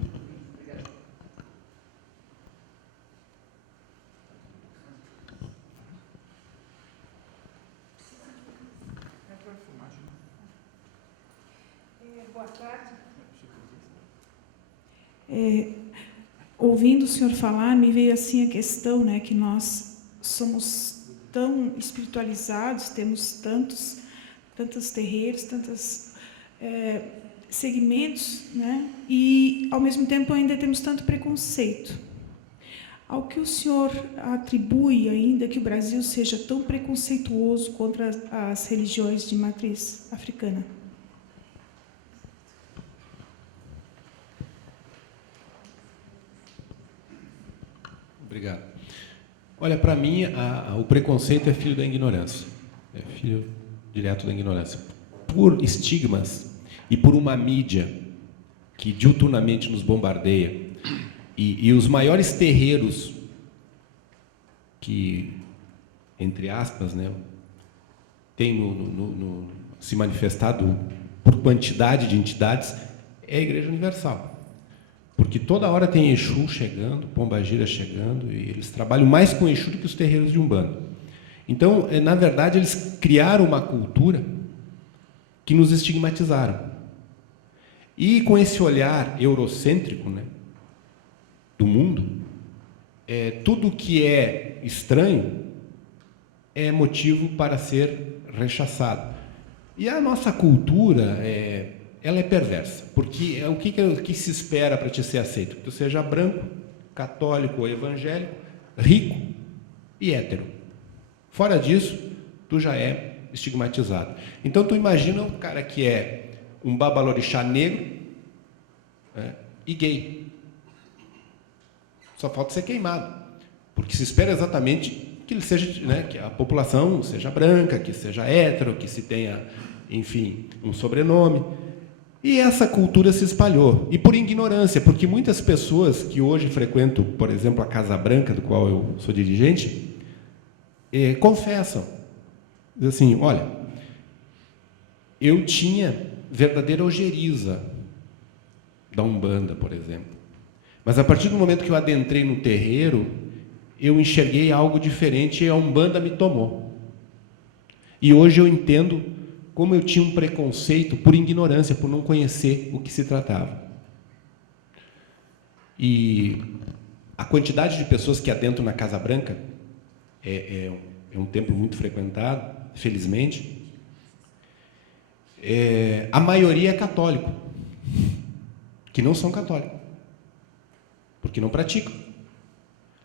Boa tarde. Ouvindo o senhor falar, me veio assim a questão, né, que nós somos tão espiritualizados, temos tantos terreiros, tantos segmentos, né, e ao mesmo tempo ainda temos tanto preconceito. Ao que o senhor atribui ainda que o Brasil seja tão preconceituoso contra as religiões de matriz africana? Obrigado. Olha, para mim, o preconceito é filho da ignorância. É filho direto da ignorância. Por estigmas e por uma mídia que diuturnamente nos bombardeia, e os maiores terreiros que, entre aspas, né, tem se manifestado por quantidade de entidades, é a Igreja Universal. Porque toda hora tem Exu chegando, Pombagira chegando, e eles trabalham mais com Exu do que os terreiros de Umbanda. Então, na verdade, eles criaram uma cultura que nos estigmatizaram. E com esse olhar eurocêntrico, né, do mundo, tudo que é estranho é motivo para ser rechaçado. E a nossa cultura ela é perversa, porque o que se espera para te ser aceito? Que tu seja branco, católico ou evangélico, rico e hétero. Fora disso, tu já é estigmatizado. Então, tu imagina um cara que é um babalorixá negro, né, e gay. Só falta ser queimado, porque se espera exatamente que ele seja, né, que a população seja branca, que seja hétero, que se tenha, enfim, um sobrenome. E essa cultura se espalhou, e por ignorância, porque muitas pessoas que hoje frequentam, por exemplo, a Casa Branca, do qual eu sou dirigente, confessam, dizem assim, olha, eu tinha verdadeira ojeriza da Umbanda, por exemplo, mas a partir do momento que eu adentrei no terreiro, eu enxerguei algo diferente e a Umbanda me tomou. E hoje eu entendo como eu tinha um preconceito por ignorância, por não conhecer o que se tratava. E a quantidade de pessoas que adentram na Casa Branca é um templo muito frequentado, felizmente. A maioria é católico, que não são católicos, porque não praticam.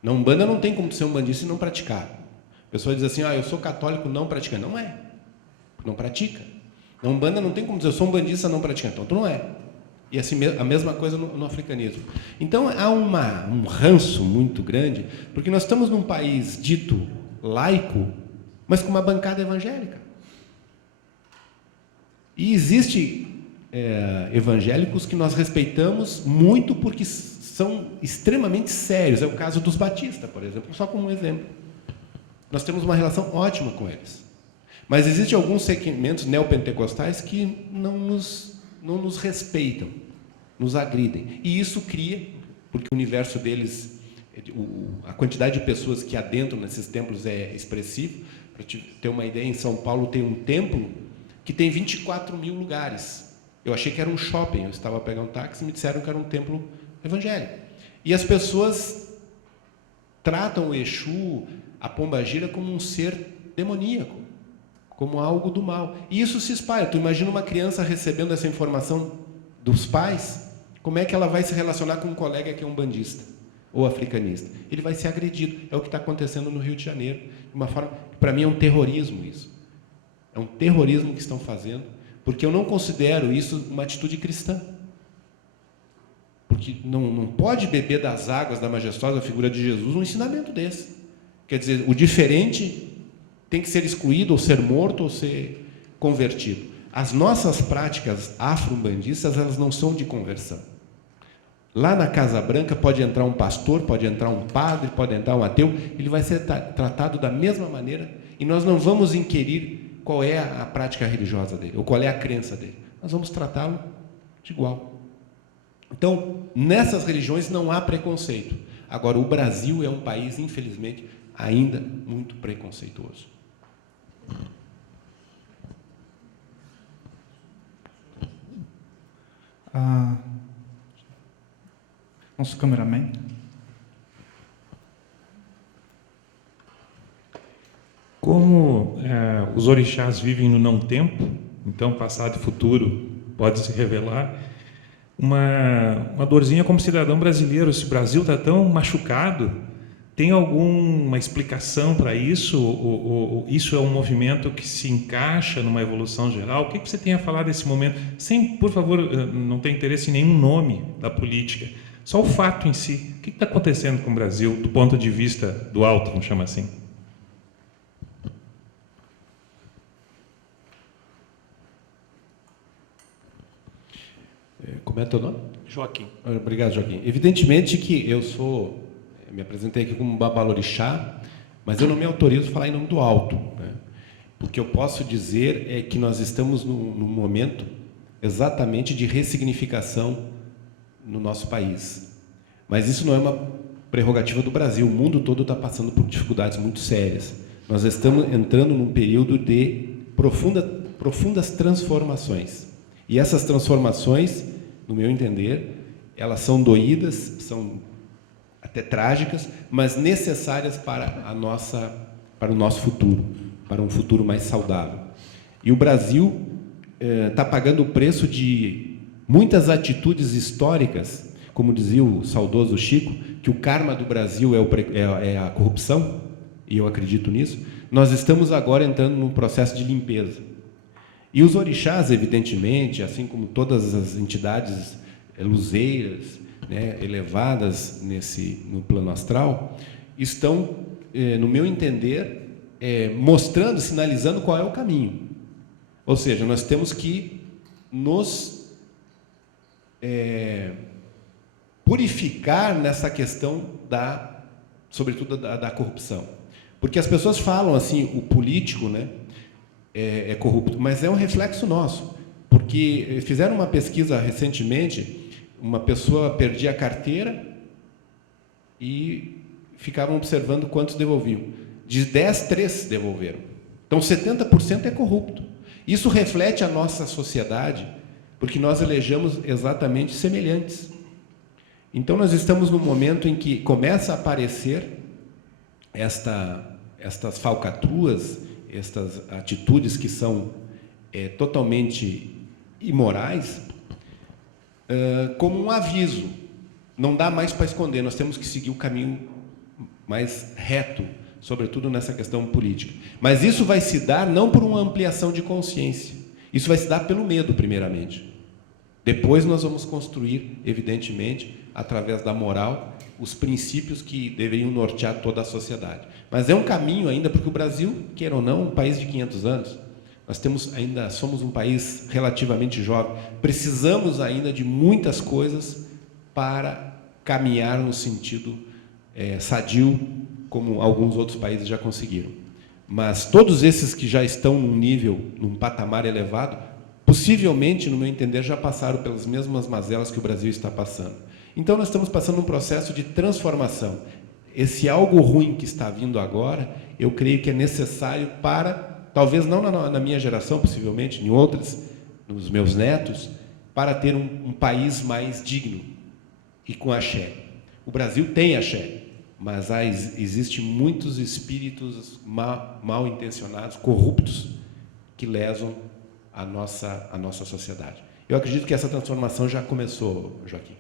Na Umbanda não tem como ser umbandista e não praticar. A pessoa diz assim, eu sou católico não praticando. Não é. Não pratica. Na Umbanda não tem como dizer, eu sou umbandista não praticando. Então, tu não é. E assim, a mesma coisa no africanismo. Então, há um ranço muito grande, porque nós estamos num país dito laico, mas com uma bancada evangélica. E existe evangélicos que nós respeitamos muito porque são extremamente sérios. É o caso dos batistas, por exemplo, só como um exemplo. Nós temos uma relação ótima com eles. Mas existem alguns segmentos neopentecostais que não nos respeitam, nos agridem. E isso cria, porque o universo deles, a quantidade de pessoas que adentram nesses templos é expressivo. Para te ter uma ideia, em São Paulo tem um templo que tem 24 mil lugares. Eu achei que era um shopping, eu estava a pegar um táxi e me disseram que era um templo evangélico. E as pessoas tratam o Exu, a Pombagira, como um ser demoníaco, como algo do mal. E isso se espalha. Tu imagina uma criança recebendo essa informação dos pais, como é que ela vai se relacionar com um colega que é umbandista ou africanista? Ele vai ser agredido. É o que está acontecendo no Rio de Janeiro. De uma forma, para mim, é um terrorismo isso. É um terrorismo que estão fazendo, porque eu não considero isso uma atitude cristã. Porque não pode beber das águas da majestosa figura de Jesus um ensinamento desse. Quer dizer, o diferente tem que ser excluído, ou ser morto, ou ser convertido. As nossas práticas afro-umbandistas, elas não são de conversão. Lá na Casa Branca pode entrar um pastor, pode entrar um padre, pode entrar um ateu, ele vai ser tratado da mesma maneira e nós não vamos inquirir qual é a prática religiosa dele, ou qual é a crença dele. Nós vamos tratá-lo de igual. Então, nessas religiões não há preconceito. Agora, o Brasil é um país, infelizmente, ainda muito preconceituoso. Nosso cameraman. Como os orixás vivem no não-tempo, então passado e futuro pode se revelar, uma dorzinha como cidadão brasileiro, se o Brasil está tão machucado, tem alguma explicação para isso? Ou isso é um movimento que se encaixa numa evolução geral? O que você tem a falar desse momento? Sem, por favor, não tem interesse em nenhum nome da política, só o fato em si. O que está acontecendo com o Brasil do ponto de vista do alto, vamos chamar assim? Como é teu nome? Joaquim. Obrigado, Joaquim. Evidentemente que me apresentei aqui como babalorixá, mas eu não me autorizo a falar em nome do alto, né? O que eu posso dizer é que nós estamos num momento exatamente de ressignificação no nosso país. Mas isso não é uma prerrogativa do Brasil. O mundo todo está passando por dificuldades muito sérias. Nós estamos entrando num período de profundas transformações. E essas transformações, no meu entender, elas são doídas, são até trágicas, mas necessárias para o nosso futuro, para um futuro mais saudável. E o Brasil está pagando o preço de muitas atitudes históricas, como dizia o saudoso Chico, que o karma do Brasil é a corrupção, e eu acredito nisso. Nós estamos agora entrando num processo de limpeza. E os orixás, evidentemente, assim como todas as entidades luzeiras, né, elevadas no plano astral, estão, no meu entender, mostrando, sinalizando qual é o caminho. Ou seja, nós temos que nos purificar nessa questão sobretudo da corrupção. Porque as pessoas falam assim, o político, né, é corrupto, mas é um reflexo nosso, porque fizeram uma pesquisa recentemente, uma pessoa perdia a carteira e ficavam observando quantos devolviam. De 10, 3 devolveram. Então, 70% é corrupto. Isso reflete a nossa sociedade, porque nós elejamos exatamente semelhantes. Então, nós estamos num momento em que começa a aparecer estas falcatruas, estas atitudes que são totalmente imorais, como um aviso. Não dá mais para esconder, nós temos que seguir o caminho mais reto, sobretudo nessa questão política. Mas isso vai se dar não por uma ampliação de consciência, isso vai se dar pelo medo, primeiramente. Depois nós vamos construir, evidentemente, através da moral, os princípios que deveriam nortear toda a sociedade. Mas é um caminho ainda, porque o Brasil, queira ou não, um país de 500 anos, somos um país relativamente jovem, precisamos ainda de muitas coisas para caminhar no sentido sadio, como alguns outros países já conseguiram. Mas todos esses que já estão num patamar elevado, possivelmente, no meu entender, já passaram pelas mesmas mazelas que o Brasil está passando. Então, nós estamos passando um processo de transformação. Esse algo ruim que está vindo agora, eu creio que é necessário para, talvez não na minha geração, possivelmente, em outras, nos meus netos, para ter um país mais digno e com axé. O Brasil tem axé, mas existem muitos espíritos mal intencionados, corruptos, que lesam a nossa sociedade. Eu acredito que essa transformação já começou, Joaquim.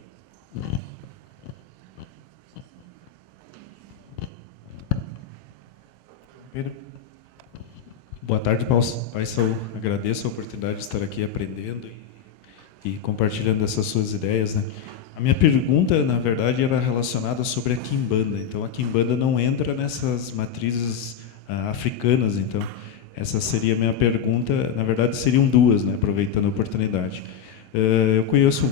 Pedro. Boa tarde, Pai Saul. Agradeço a oportunidade de estar aqui aprendendo e compartilhando essas suas ideias, né? A minha pergunta, na verdade, era relacionada sobre a Quimbanda. Então, a Quimbanda não entra nessas matrizes africanas. Então, essa seria a minha pergunta. Na verdade, seriam duas, né? Aproveitando a oportunidade. Eu conheço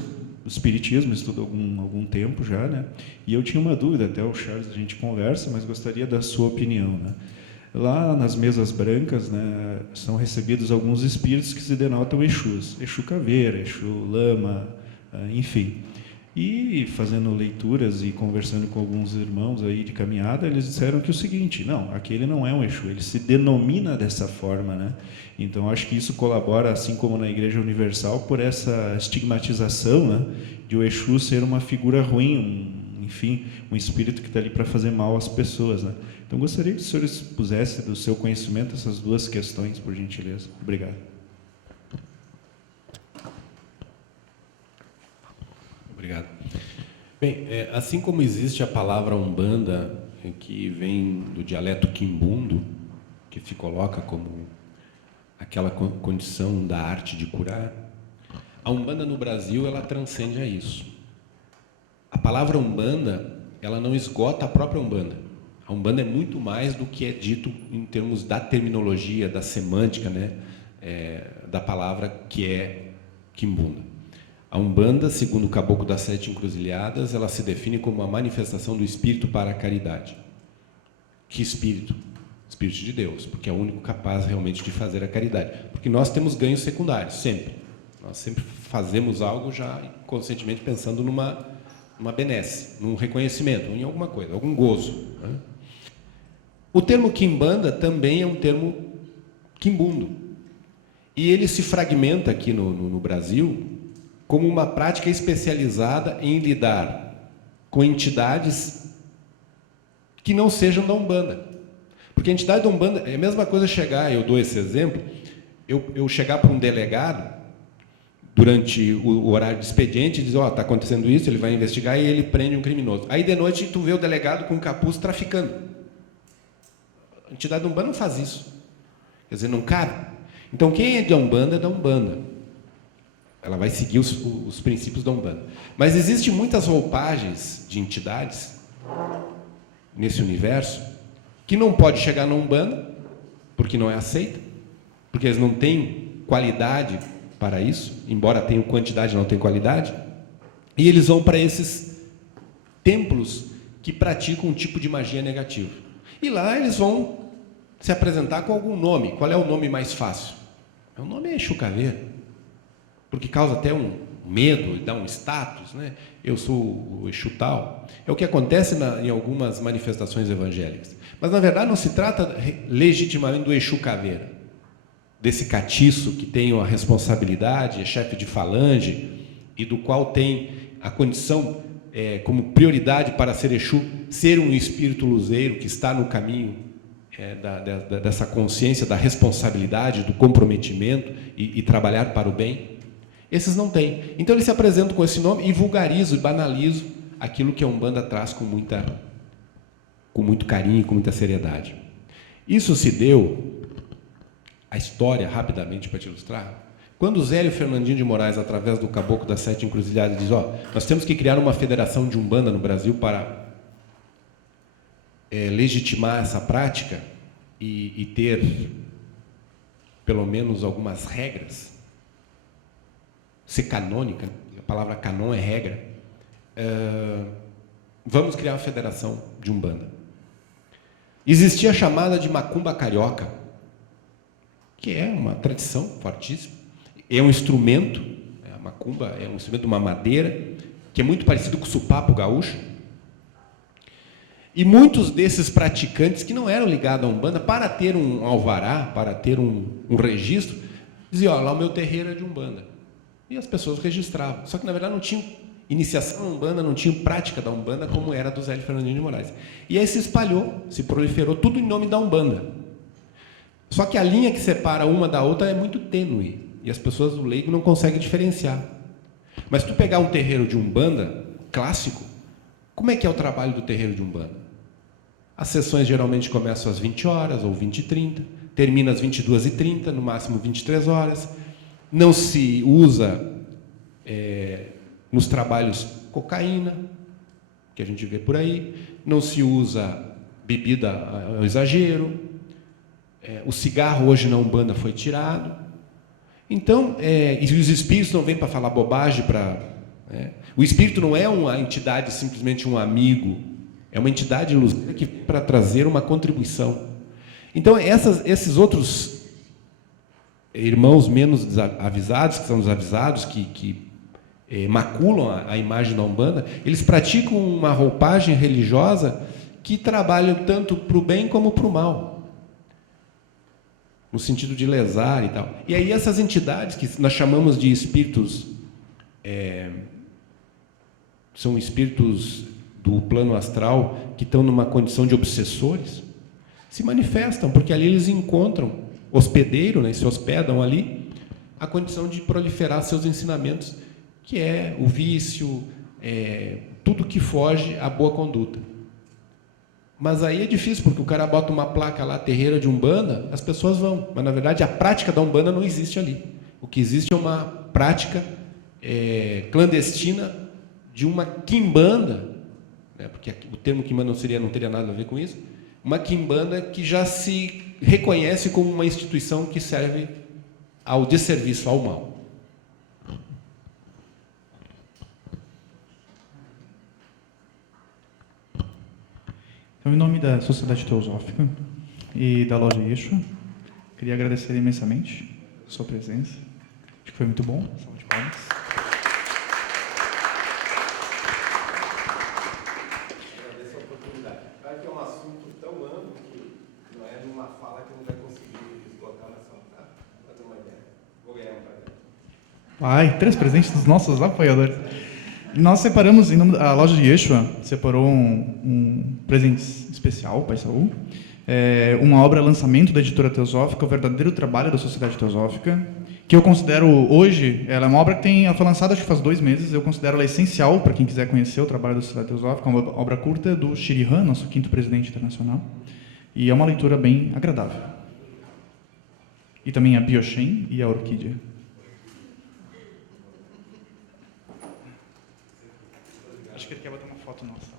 espiritismo, estudo há algum tempo já, né? E eu tinha uma dúvida, até o Charles a gente conversa, mas gostaria da sua opinião, né? Lá nas mesas brancas, né, são recebidos alguns espíritos que se denotam Exus, Exu Caveira, Exu Lama, enfim. E fazendo leituras e conversando com alguns irmãos aí de caminhada, eles disseram que o seguinte: não, aquele não é um Exu, ele se denomina dessa forma, né? Então acho que isso colabora, assim como na Igreja Universal, por essa estigmatização, né, de o Exu ser uma figura ruim, enfim, um espírito que está ali para fazer mal às pessoas, né? Então gostaria que o senhor expusesse do seu conhecimento essas duas questões, por gentileza. Obrigado. Obrigado. Bem, assim como existe a palavra Umbanda, que vem do dialeto quimbundo, que se coloca como aquela condição da arte de curar, a Umbanda no Brasil, ela transcende a isso. A palavra Umbanda, ela não esgota a própria Umbanda. A Umbanda é muito mais do que é dito em termos da terminologia, da semântica, né, da palavra que é quimbunda. A Umbanda, segundo o Caboclo das Sete Encruzilhadas, ela se define como uma manifestação do espírito para a caridade. Que espírito? Espírito de Deus, porque é o único capaz realmente de fazer a caridade. Porque nós temos ganhos secundários, sempre. Nós sempre fazemos algo já conscientemente pensando numa benesse, num reconhecimento, em alguma coisa, algum gozo, né? O termo quimbanda também é um termo quimbundo. E ele se fragmenta aqui no Brasil como uma prática especializada em lidar com entidades que não sejam da Umbanda. Porque a entidade da Umbanda é a mesma coisa chegar, eu dou esse exemplo, eu chegar para um delegado durante o horário de expediente e dizer: ó, está acontecendo isso, ele vai investigar e ele prende um criminoso. Aí de noite tu vê o delegado com capuz traficando. A entidade da Umbanda não faz isso. Quer dizer, não cabe. Então quem é da Umbanda é da Umbanda. Ela vai seguir os princípios da Umbanda. Mas existem muitas roupagens de entidades nesse universo que não pode chegar na Umbanda, porque não é aceita, porque eles não têm qualidade para isso, embora tenham quantidade, não tem qualidade, e eles vão para esses templos que praticam um tipo de magia negativa. E lá eles vão se apresentar com algum nome. Qual é o nome mais fácil? O nome é Exu Caveira, porque causa até um medo, dá um status, né? Eu sou o Exu tal. É o que acontece em algumas manifestações evangélicas. Mas, na verdade, não se trata legitimamente do Exu Caveira, desse catiço que tem a responsabilidade, é chefe de falange, e do qual tem a condição, como prioridade para ser Exu, ser um espírito luzeiro que está no caminho dessa consciência, da responsabilidade, do comprometimento e trabalhar para o bem. Esses não têm. Então eles se apresentam com esse nome e vulgarizam e banalizam aquilo que a Umbanda traz com muito carinho e com muita seriedade. Isso se deu, a história, rapidamente para te ilustrar, quando o Zélio Fernandinho de Moraes, através do Caboclo das Sete Encruzilhadas, diz: ó, nós temos que criar uma federação de Umbanda no Brasil para legitimar essa prática e ter, pelo menos, algumas regras, ser canônica, a palavra canon é regra, vamos criar uma federação de Umbanda. Existia a chamada de macumba carioca, que é uma tradição fortíssima, é um instrumento, a macumba é um instrumento de uma madeira, que é muito parecido com o supapo gaúcho, e muitos desses praticantes que não eram ligados à Umbanda, para ter um alvará, para ter um registro, diziam: ó, lá o meu terreiro é de Umbanda. E as pessoas registravam. Só que, na verdade, não tinham iniciação à Umbanda, não tinham prática da Umbanda como era do Zélio Fernandinho de Moraes. E aí se espalhou, se proliferou, tudo em nome da Umbanda. Só que a linha que separa uma da outra é muito tênue. E as pessoas do leigo não conseguem diferenciar. Mas se tu pegar um terreiro de Umbanda clássico, como é que é o trabalho do terreiro de Umbanda? As sessões geralmente começam às 20 horas ou 20h30, termina às 22h30, no máximo 23 horas. Não se usa nos trabalhos cocaína, que a gente vê por aí, não se usa bebida ao exagero, o cigarro hoje na Umbanda foi tirado. Então, e os espíritos não vêm para falar bobagem, para né? O espírito não é uma entidade simplesmente um amigo, é uma entidade luzida que para trazer uma contribuição. Então esses outros irmãos menos avisados, que são desavisados, que maculam a imagem da Umbanda, eles praticam uma roupagem religiosa que trabalha tanto para o bem como para o mal, no sentido de lesar e tal. E aí essas entidades que nós chamamos de espíritos, são espíritos do plano astral que estão numa condição de obsessores, se manifestam, porque ali eles encontram hospedeiro, né, se hospedam ali, a condição de proliferar seus ensinamentos, que é o vício, tudo que foge à boa conduta. Mas aí é difícil, porque o cara bota uma placa lá, terreira de Umbanda, as pessoas vão. Mas, na verdade, a prática da Umbanda não existe ali. O que existe é uma prática clandestina de uma quimbanda, né, porque o termo quimbanda não teria nada a ver com isso, uma quimbanda que já se reconhece como uma instituição que serve ao desserviço, ao mal. Então, em nome da Sociedade Teosófica e da Loja Yeshua, queria agradecer imensamente a sua presença. Acho que foi muito bom. Salve de palmas. Agradeço a oportunidade. Claro que é um assunto tão amplo que não é numa fala que não vai conseguir esgotar, mas só para ter uma ideia. Vou ganhar um presente. Ai, 3 presentes dos nossos apoiadores. Nós separamos, a Loja de Yeshua separou um presente especial, Pai Saul, uma obra lançamento da Editora Teosófica, o verdadeiro trabalho da Sociedade Teosófica, que eu considero hoje, ela é uma obra que ela foi lançada acho que faz 2 meses, eu considero ela essencial para quem quiser conhecer o trabalho da Sociedade Teosófica, uma obra curta do Shri Han, nosso 5º presidente internacional, e é uma leitura bem agradável. E também a Bioshen e a Orquídea. Acho que ele quer botar uma foto nossa.